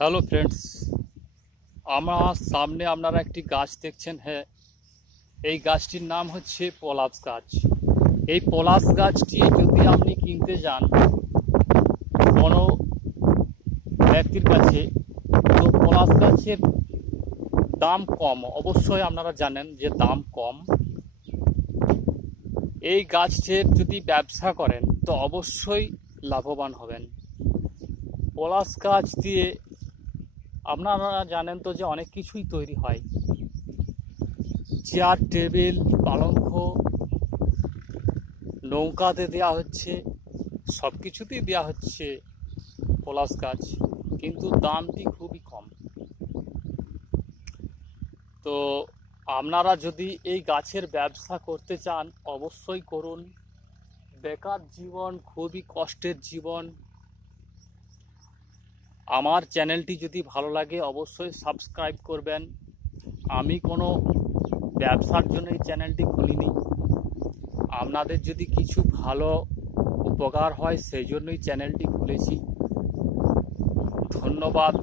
Hello friends, আমার সামনে আপনারা একটি গাছ দেখছেন। হ্যাঁ, এই গাছটির নাম হচ্ছে পলাশ গাছ। এই পলাশ গাছটি যদি আপনি কিনতে যান কোনো ব্যক্তির কাছে, তো পলাশ গাছের দাম কম। অবশ্যই আপনারা জানেন যে দাম কম। এই গাছের যদি ব্যবসা করেন তো অবশ্যই লাভবান হবেন। পলাশ গাছ দিয়ে আপনারা জানেন তো যে অনেক কিছুই তৈরি হয়। চেয়ার, টেবিল, পালঙ্ক, নৌকাতে দেওয়া হচ্ছে, সব কিছুতেই দেওয়া হচ্ছে পলাশ গাছ, কিন্তু দামটি খুবই কম। তো আপনারা যদি এই গাছের ব্যবসা করতে চান অবশ্যই করুন। বেকার জীবন, খুবই কষ্টের জীবন। আমার চ্যানেলটি যদি ভালো লাগে অবশ্যই সাবস্ক্রাইব করবেন। আমি কোনো ব্যবসার জন্য এই চ্যানেলটি খুলিনি। আপনাদের যদি কিছু ভালো উপকার হয় সেই জন্যই চ্যানেলটি খুলেছি। ধন্যবাদ।